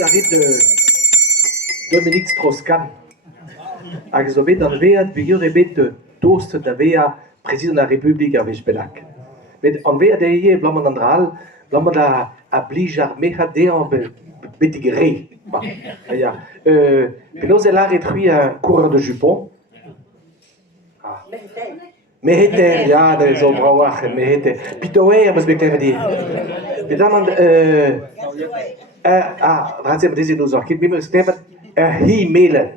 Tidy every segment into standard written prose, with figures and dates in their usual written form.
d'arit Dominique Strauss-Kahn. Hag zo bet an veat bigur ebet toast da vea président de la République a vez belak. Met an veat eie blamman an dral, blamman a blij ar mechat dean betig re. Ja. Penaos el ar etrui un coureur de jupon. Meheter, ja, dat is overwach, meheter. Pitoe, am eus bekleven di. Pedamant, razem dezi nous orkid, mim eus kleven, hi melen.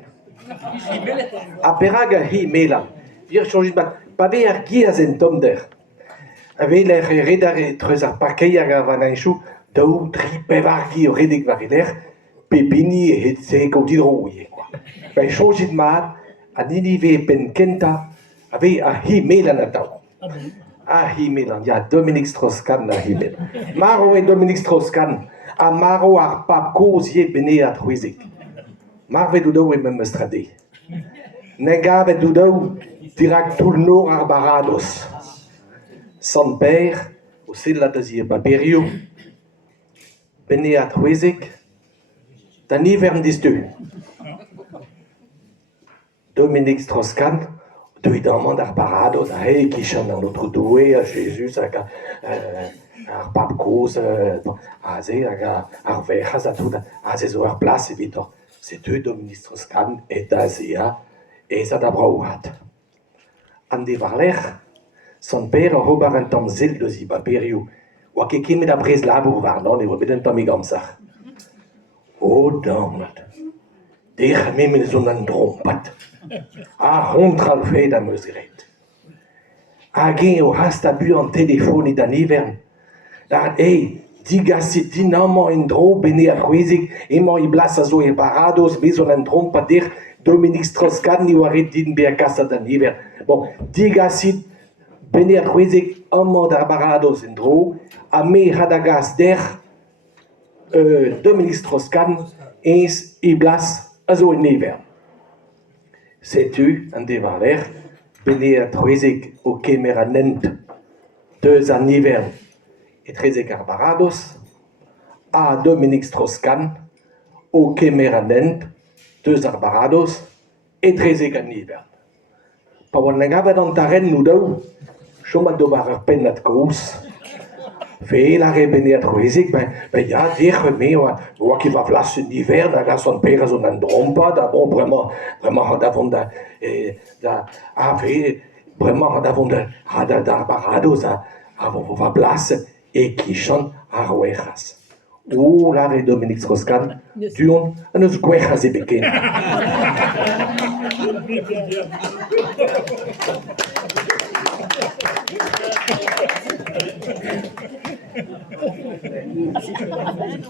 A perag a hi melan. Vir chonjit pa ve ar giaz en tom der. A ve l'er redar treuz ar pakeiag a van ainchou, daou tri pev ar gi o redek var eler, pepini e het se kontit rouie. Ben chonjit mat, a nini ve pen kenta, a ve a hi melan a tao. A hi melan, ya Dominique Strauss-Kahn a hi melan. Maro e Dominique Strauss-Kahn, a maro ar pap koz ye bene a truizik. Mar ve doudou e mem estrade. Nega ve doudou dirak tout nor ar barados. San père, o sel la dazi e baberio, bene a truizik, da nivern distu. Dominique Strauss-Kahn, doidamant ar barados, a he kichan an outro doue, a Jesus, hag ar pap koz, a ze, hag ar vechaz, a ze zo ar plas evit. C'est eux, Dominique Strauss-Kahn, et Azea, et ça d'abrouhat. An de varler, son père a robar un tam zel de zi baberio, oa ket kemet a prez labour var, non, e vo bet un tam e gamsar. O damat, dech memel zon an drompat, a hontral fe da meusret. A gen o hast a bu an telefoni da nivern, da digasit dinamant en dro bene a c'houezik, emañ e blas a zo e barados, bezon an trompa der Dominique Strauss-Kahn ni oaret din be a kasat an hiver. Bon, digasit bene a c'houezik amant ar barados en dro, a me radagas der Dominique Strauss-Kahn ez e blas a zo en hiver. Setu, an de varler, bene a c'houezik o kemer an ent deus an hiver, et trezek ar barados, a Dominique Strauss-Kahn, o kemer an ent, deus ar barados, et trezek an niver. Pa oan en gavet an taren nou daou, chomat dobar ar pen at kouz, fe la re bene at c'houezik, ben ya, dec'h me, oa ki va vlas un niver, da gas an pere zon an drompa, da bon, vraiment, da vont da, vraiment, da vont da barados, a vo va blas, et qui chante ar ouechas. O la re Dominique Strauss-Kahn, duon an eus gwechas e beken.